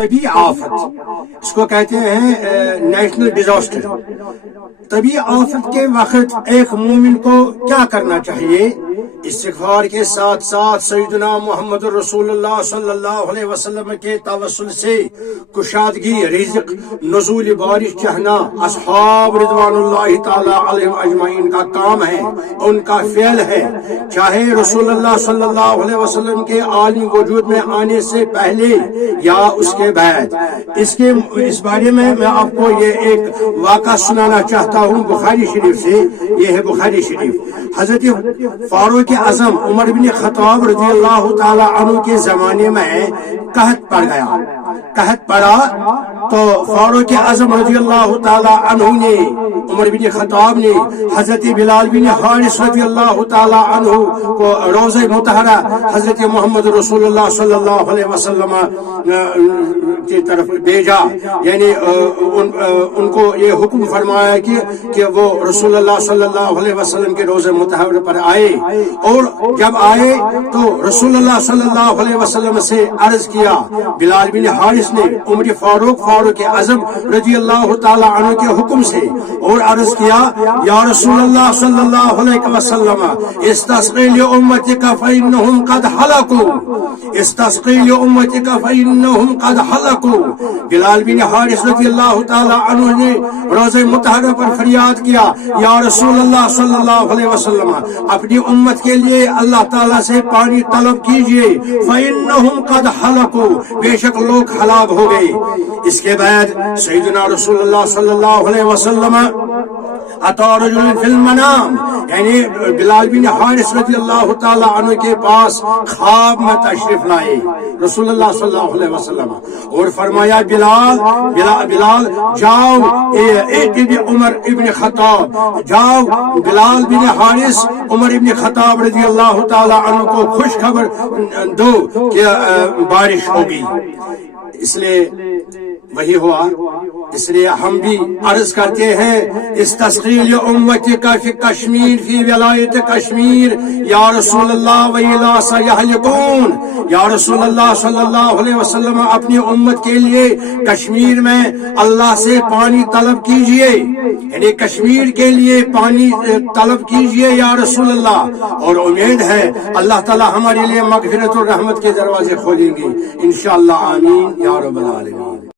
طبی آفت، اس کو کہتے ہیں نیشنل ڈیزاسٹر۔ طبی آفت کے وقت ایک مومن کو کیا کرنا چاہیے؟ استغفار کے ساتھ ساتھ سیدنا محمد رسول اللہ صلی اللہ علیہ وسلم کے توسل سے کشادگی، رزق، نزول بارش چاہنا اصحاب رضوان اللہ تعالی علیہم اجمعین کا کام ہے، ان کا فعل ہے، چاہے رسول اللہ صلی اللہ علیہ وسلم کے عالمی وجود میں آنے سے پہلے یا اس کے بعد۔ اس بارے میں آپ کو یہ ایک واقعہ سنانا چاہتا ہوں بخاری شریف سے۔ یہ ہے بخاری شریف۔ حضرت فاروق اعظم عمر بن خطاب رضی اللہ تعالی عنہ کے زمانے میں قحط پڑ گیا۔ قحط پڑا تو فاروق اعظم رضی اللہ تعالی عنہ نے، عمر بن خطاب نے حضرت بلال بن حارث رضی اللہ تعالی عنہ کو روضہ مطہرہ حضرت محمد رسول اللہ صلی اللہ علیہ وسلم کی طرف بھیجا، یعنی ان کو یہ حکم فرمایا کہ وہ رسول اللہ صلی اللہ علیہ وسلم کے روضہ مطہرہ پر آئے، اور جب آئے تو رسول اللہ صلی اللہ علیہ وسلم سے عرض کیا، بلال بن حارث نے عمر فاروق اعظم رضی اللہ تعالی عنہ کے حکم سے، اور عرض کیا، یا رسول اللہ صلی اللہ علیہ وسلم استسقی لامتک فانہم قد ہلکوا، استسقی لامتک فانہم قد ہلکوا۔ بلال بن حارث رضی اللہ تعالی عنہ نے روضہ مطہرہ پر فریاد کیا، یا رسول اللہ صلی اللہ علیہ وسلم اپنی امت کے لیے اللہ تعالیٰ سے پانی طلب کیجئے، فانہم قد ہلکوا، بے شک لوگ ہلاک ہو گئے۔ اس کے بعد سیدنا رسول اللہ صلی اللہ علیہ وسلم اتا رجل فی المنام، یعنی بلال بن حارث رضی اللہ تعالی عنہ کے پاس خواب میں تشریف لائے رسول اللہ صلی اللہ علیہ وسلم، اور فرمایا، بلال جاؤ، ائت عمر ابن خطاب، جاؤ بلال بن حارث عمر ابن خطاب رضی اللہ تعالی عنہ کو خوش خبر دو کہ بارش ہوگی۔ اس لیے وہی ہوا۔ اس لیے ہم بھی عرض کرتے ہیں، استسقی لامتک فی کشمیر، فی ولایت کشمیر، یا رسول اللہ ویلا سیہلکون، یا رسول اللہ صلی اللہ علیہ وسلم اپنی امت کے لیے کشمیر میں اللہ سے پانی طلب کیجئے، یعنی کشمیر کے لیے پانی طلب کیجئے یا رسول اللہ، اور امید ہے اللہ تعالی ہمارے لیے مغفرت اور رحمت کے دروازے کھولیں گے انشاءاللہ، آمین یا رب العالمین۔